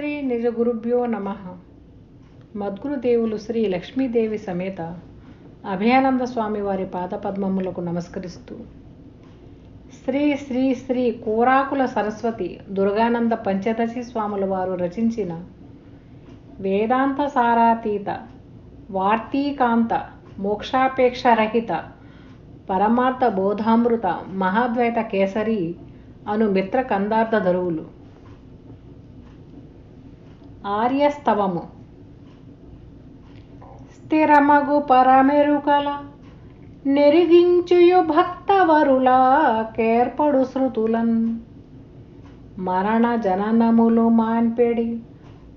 శ్రీ నిజ గురుభ్యో నమ. మద్గురుదేవులు శ్రీ లక్ష్మీదేవి సమేత అభయానంద స్వామి వారి పాదపద్మములకు నమస్కరిస్తూ శ్రీ శ్రీ శ్రీ కోరాకుల సరస్వతి దుర్గానంద పంచదశి స్వాముల వారు రచించిన వేదాంత సారాతీత వార్తీకాంత మోక్షాపేక్షరహిత పరమార్థ బోధామృత మహాద్వైత కేసరి అను మిత్ర కందార్థ దరువులు ఆర్యస్తవము. స్థిరమగు పరమెరుకల నెరిగించుయు భక్తవరులా కేర్పడు శృతులన్. మరణ జననములు మాన్పెడి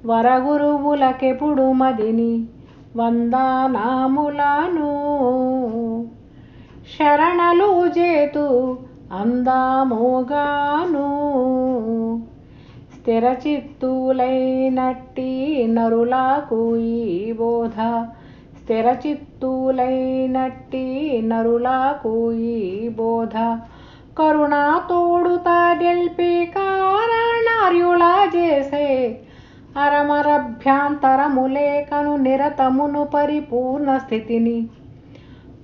వరగురువులకెప్పుడు మదిని వందనాములను. శరణలు చేతు అందాముగాను. స్థిరచిత్తులైనట్టి నరులాకు ఈ బోధ. స్థిరచిత్తులైనట్టి నరులాకు ఈ బోధ. కరుణా తోడుతా గెల్పి కారణార్యుల చేసే అరమరభ్యాంతరములేకను నిరతమును పరిపూర్ణ స్థితిని.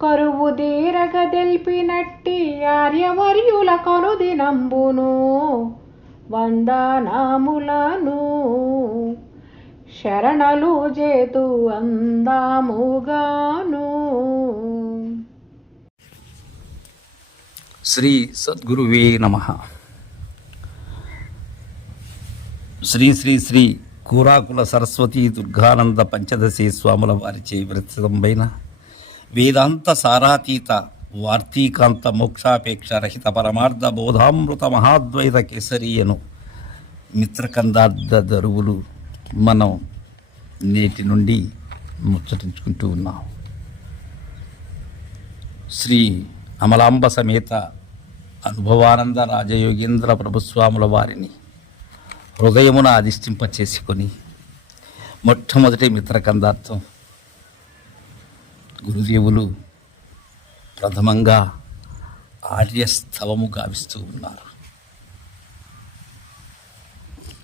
కరువు దీరగ దెల్పినట్టి ఆర్యవర్యుల కనుదినంబును వందనాములను. శరణలు చేతు అందాముగాను. శ్రీ సద్గురువే నమ. శ్రీ శ్రీ శ్రీ కూరాకుల సరస్వతి దుర్గానంద పంచదశి స్వాముల వారిచే విరచితమైన వేదాంత సారాతీత వార్తీకాంత మోక్షాపేక్ష రహిత పరమార్థ బోధామృత మహాద్వైత కేసరియను మిత్రకందార్థ దరువులు మనం నేటి నుండి ముచ్చటించుకుంటూ ఉన్నాం. శ్రీ అమలాంబ సమేత అనుభవానంద రాజయోగేంద్ర ప్రభుస్వాముల వారిని హృదయమున అధిష్టింప చేసుకొని మొట్టమొదటి మిత్రకందార్థం గురుదేవులు ప్రథమంగా ఆర్యస్తవము గావిస్తూ ఉన్నారు.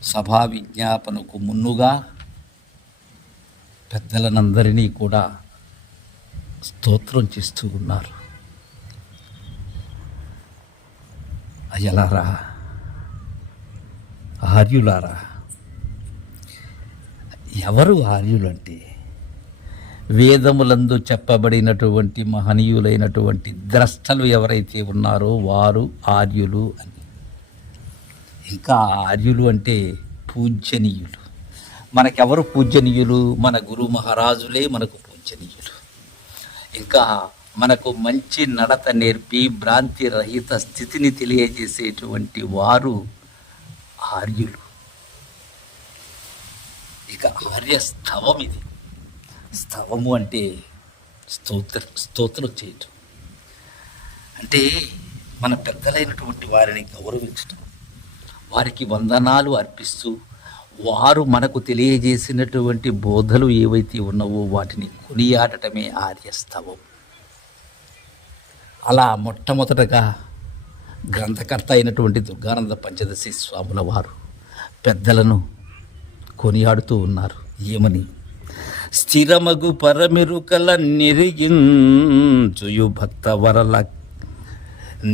సభా విజ్ఞాపనకు మున్నుగా పెద్దలనందరినీ కూడా స్తోత్రం చేస్తూ ఉన్నారు. అయ్యలారా ఆర్యులారా ఎవరు ఆర్యులంటే వేదములందు చెప్పబడినటువంటి మహనీయులైనటువంటి ద్రష్టలు ఎవరైతే ఉన్నారో వారు ఆర్యులు అని. ఇంకా ఆర్యులు అంటే పూజ్యనీయులు. మనకెవరు పూజనీయులు మన గురు మహారాజులే మనకు పూజనీయులు ఇంకా మనకు మంచి నడత నేర్పి భ్రాంతి రహిత స్థితిని తెలియజేసేటువంటి వారు ఆర్యులు. ఇక ఆర్యస్తవం ఇది. స్తవము అంటే స్తోత్ర స్తోత్రం చేయటం. అంటే మన పెద్దలైనటువంటి వారిని గౌరవించటం. వారికి వందనాలు అర్పిస్తూ వారు మనకు తెలియజేసినటువంటి బోధలు ఏవైతే ఉన్నావో వాటిని కొనియాడటమే ఆర్యస్తవం అలా మొట్టమొదటగా గ్రంథకర్త అయినటువంటి దుర్గానంద పంచదశి స్వాముల వారు పెద్దలను కొనియాడుతూ ఉన్నారు. ఏమని? స్థిరమగు పరమెరుకల నిరిగించుయు భక్తవరల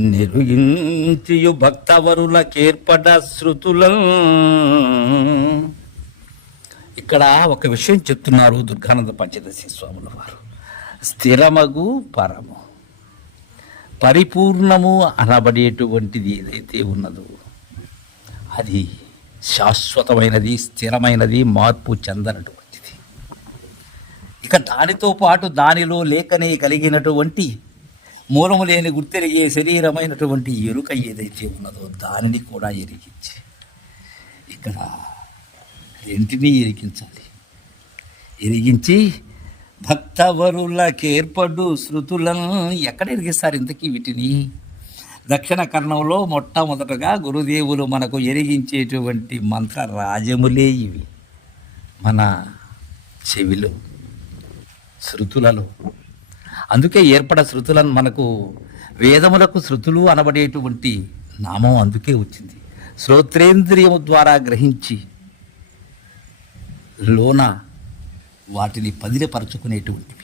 నిరుగించియు భక్తవరులకేర్పడ శృతుల ఇక్కడ ఒక విషయం చెప్తున్నారు దుర్గానంద పంచదశి స్వాముల వారు. స్థిరమగు పరము. పరిపూర్ణము అనబడేటువంటిది ఏదైతే ఉన్నదో అది శాశ్వతమైనది స్థిరమైనది మార్పు చెందనటువంటి ఇక దానితో పాటు దానిలో లేకనే కలిగినటువంటి మూలము లేని గుర్తెరిగే శరీరమైనటువంటి ఎరుక ఏదైతే ఉన్నదో దానిని కూడా ఎరిగించి. ఇక్కడ రెంటినీ ఎరిగించాలి. ఎరిగించి భక్తవరులకేర్పడు శృతులను ఎక్కడ ఎరిగిస్తారు ఇంతకీ వీటిని? దక్షిణ కర్ణంలో మొట్టమొదటగా గురుదేవులు మనకు ఎరిగించేటువంటి మంత్ర రాజములే ఇవి. మన చెవిలో. శృతులలో. అందుకే ఏర్పడ శృతులను మనకు వేదములకు శృతులు అనబడేటువంటి నామం అందుకే వచ్చింది. శ్రోత్రేంద్రియము ద్వారా గ్రహించి లోన వాటిని పదిలపరచుకునేటువంటివి.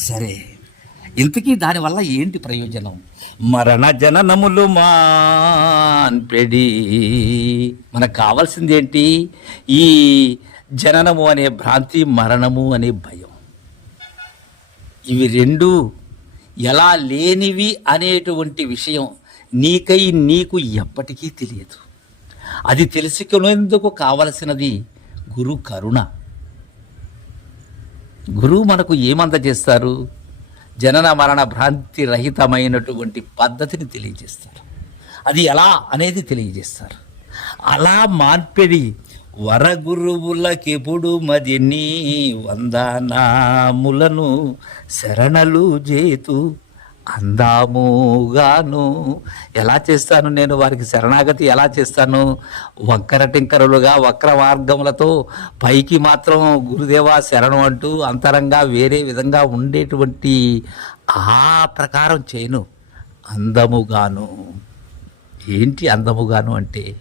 సరే ఇంతకీ దానివల్ల ఏంటి ప్రయోజనం? మరణ జననములు మాన్పెడి. మనకు కావాల్సింది ఏంటి ఈ జననము అనే భ్రాంతి మరణము అనే భయం. ఇవి రెండు ఎలా లేనివి అనేటువంటి విషయం నీకై నీకు ఎప్పటికీ తెలియదు. అది తెలుసుకునేందుకు కావలసినది గురు కరుణ. గురువు మనకు ఏమందజేస్తారు? జనన మరణ భ్రాంతి రహితమైనటువంటి పద్ధతిని తెలియజేస్తారు. అది ఎలా అనేది తెలియజేస్తారు. అలా మార్పిడి వరగురువులకిపుడు మది నీ వందనాములను శరణలు చేతు అందాముగాను. ఎలా చేస్తాను నేను వారికి శరణాగతి ఎలా చేస్తాను? వక్ర టింకరులుగా వక్ర మార్గములతో పైకి మాత్రం గురుదేవా శరణం అంటూ అంతరంగా వేరే విధంగా ఉండేటువంటి ఆ ప్రకారం చేయను. అందముగాను. ఏంటి అందముగాను అంటే?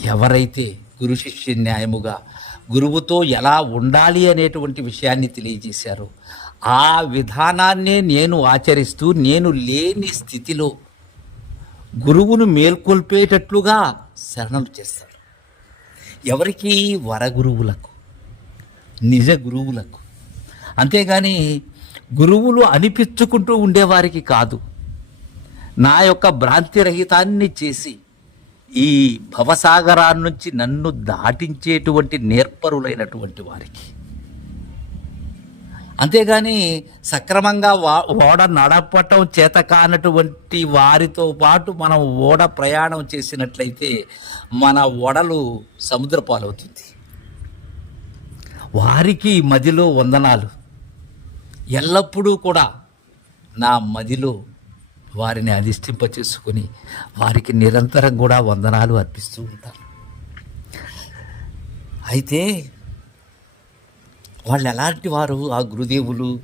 ఎవరైతే గురు శిష్య న్యాయముగా గురువుతో ఎలా ఉండాలి అనేటువంటి విషయాన్ని తెలియజేశారో ఆ విధానాన్నే నేను ఆచరిస్తూ నేను లేని స్థితిలో గురువును మేల్కొల్పేటట్లుగా శరణలు చేస్తాడు. ఎవరికి వరగురువులకు నిజ గురువులకు అంతేగాని గురువులు అనిపించుకుంటూ ఉండేవారికి కాదు. నా యొక్క భ్రాంతిరహితాన్ని చేసి ఈ భవసాగరాన్నించి నన్ను దాటించేటువంటి నేర్పరులైనటువంటి వారికి. అంతేగాని సక్రమంగా ఓడ నడపటం చేత కానటువంటి వారితో పాటు మనం ఓడ ప్రయాణం చేసినట్లయితే మన ఓడలు సముద్ర పాలవుతుంది. వారికి మదిలో వందనాలు. ఎల్లప్పుడూ కూడా నా మదిలో వారిని అధిష్టింప చేసుకుని వారికి నిరంతరం కూడా వందనాలు అర్పిస్తూ ఉంటాను అయితే వాళ్ళు ఎలాంటి వారు? ఆ గురుదేవులు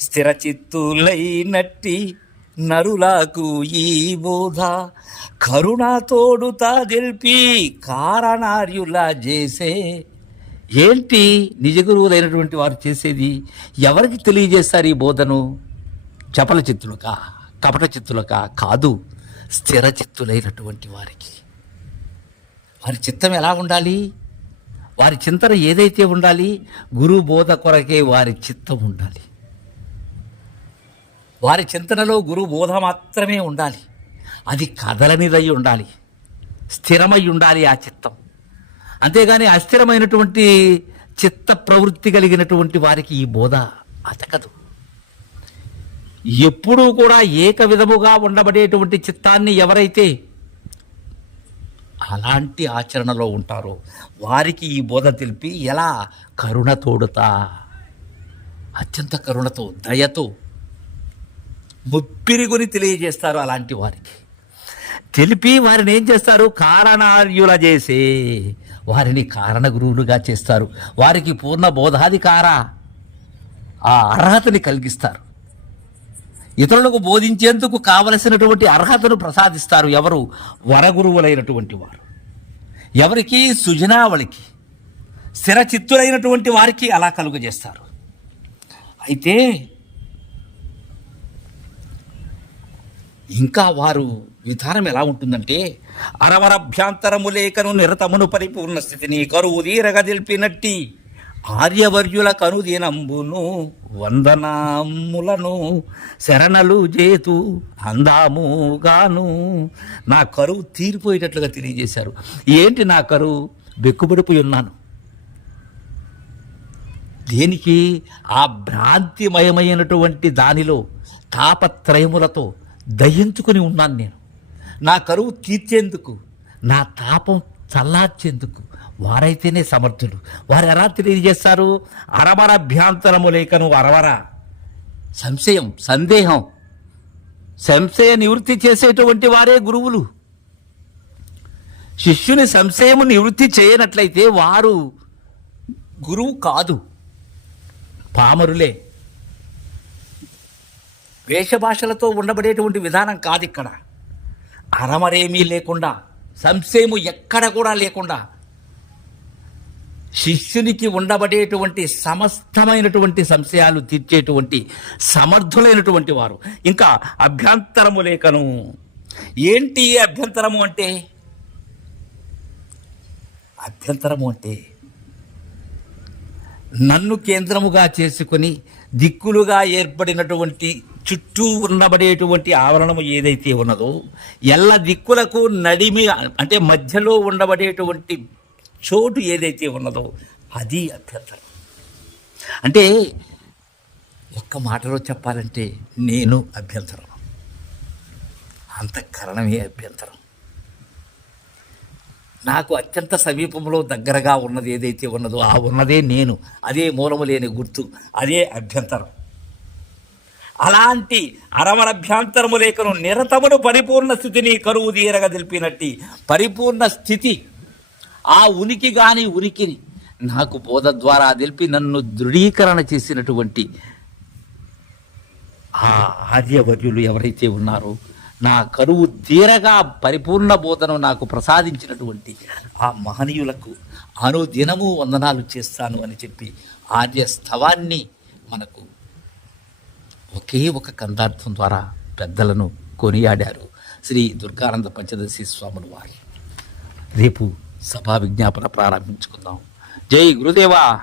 స్థిరచిత్తులైనట్టి నరులకు ఈ బోధ కరుణాతోడుతా తెలిపి కారణార్యులా చేసే. ఏంటి నిజ గురువులైనటువంటి వారు చేసేది? ఎవరికి తెలియజేస్తారు ఈ బోధను? చపల చిత్తులుగా కపట చిత్తులకా కాదు స్థిర చిత్తులైనటువంటి వారికి. వారి చిత్తం ఎలా ఉండాలి? వారి చింతన ఏదైతే ఉండాలి గురు బోధ కొరకే వారి చిత్తం ఉండాలి. వారి చింతనలో గురు బోధ మాత్రమే ఉండాలి. అది కదలనిదై ఉండాలి. స్థిరమై ఉండాలి ఆ చిత్తం. అంతేగాని అస్థిరమైనటువంటి చిత్త ప్రవృత్తి కలిగినటువంటి వారికి ఈ బోధ అతకదు. ఎప్పుడూ కూడా ఏక విధముగా ఉండబడేటువంటి చిత్తాన్ని ఎవరైతే అలాంటి ఆచరణలో ఉంటారో వారికి ఈ బోధ తెలిపి ఎలా కరుణ తోడుతా అత్యంత కరుణతో దయతో ముప్పిరిగుని తెలియజేస్తారు అలాంటి వారికి. తెలిపి వారిని ఏం చేస్తారు? కారణార్యుల చేసే వారిని కారణ గురువులుగా చేస్తారు. వారికి పూర్ణ బోధాధికార ఆ అర్హతని కలిగిస్తారు. ఇతరులకు బోధించేందుకు కావలసినటువంటి అర్హతను ప్రసాదిస్తారు ఎవరు? వరగురువులైనటువంటి వారు. ఎవరికి? సుజనావళికి. స్థిరచిత్తులైనటువంటి వారికి అలా కలుగజేస్తారు. అయితే ఇంకా వారు విధానం ఎలా ఉంటుందంటే అరవరభ్యాంతరము లేఖను నిరతమును పరిపూర్ణ స్థితిని కరువు తీరగదిలిపినట్టి ఆర్యవర్యుల కనుదినంబును వందనాములను శరణలు చేతు అందాముగాను. నా కరువు తీరిపోయేటట్లుగా తెలియజేశారు. ఏంటి నా కరువు? బెక్కుబడిపోయి ఉన్నాను. దేనికి? ఆ భ్రాంతిమయమైనటువంటి దానిలో తాపత్రయములతో దహించుకుని ఉన్నాను నేను. నా కరువు తీర్చేందుకు నా తాపం చల్లార్చేందుకు వారైతేనే సమర్థులు. వారు ఎలా తెలియజేస్తారు అరవర అభ్యంతరము లేకను అరవర. సంశయం సందేహం. సంశయ నివృత్తి చేసేటువంటి వారే గురువులు. శిష్యుని సంశయము నివృత్తి చేయనట్లయితే వారు గురువు కాదు. పామరులే. వేషభాషలతో ఉండబడేటువంటి విధానం కాదు ఇక్కడ. అరమరేమీ లేకుండా సంశయము ఎక్కడ కూడా లేకుండా శిష్యునికి ఉండబడేటువంటి సమస్తమైనటువంటి సంశయాలు తీర్చేటువంటి సమర్థులైనటువంటి వారు. ఇంకా అభ్యంతరము లేకను. ఏంటి అభ్యంతరము అంటే? అభ్యంతరము అంటే నన్ను కేంద్రముగా చేసుకొని దిక్కులుగా ఏర్పడినటువంటి చుట్టూ ఉండబడేటువంటి ఆవరణము ఏదైతే ఉన్నదో ఎల్ల దిక్కులకు నడిమి అంటే మధ్యలో ఉండబడేటువంటి చోటు ఏదైతే ఉన్నదో అది అభ్యంతరం అంటే ఒక్క మాటలో చెప్పాలంటే నేను అభ్యంతరం. అంతఃకరణమే అభ్యంతరం. నాకు అత్యంత సమీపంలో దగ్గరగా ఉన్నది ఏదైతే ఉన్నదో ఆ ఉన్నదే నేను. అదే మూలము లేని గుర్తు అదే అభ్యంతరం. అలాంటి అరమరభ్యంతరము లేఖను నిరతమును పరిపూర్ణ స్థితిని కరువు తీరగా తెలిపినట్టి పరిపూర్ణ స్థితి ఆ ఉనికి గాని ఉనికిని నాకు బోధ ద్వారా తెలిపి నన్ను దృఢీకరణ చేసినటువంటి ఆ ఆర్యవర్యులు ఎవరైతే ఉన్నారో నా కరువు తీరగా పరిపూర్ణ బోధను నాకు ప్రసాదించినటువంటి ఆ మహనీయులకు అనుదినము వందనాలు చేస్తాను అని చెప్పి ఆర్య స్థవాన్ని మనకు ఒకే ఒక కందార్థం ద్వారా పెద్దలను కొనియాడారు. శ్రీ దుర్గానంద పంచదశి స్వాములు వారు. రేపు సభా విజ్ఞాపన ప్రారంభించుకుందాం. జై గురుదేవా!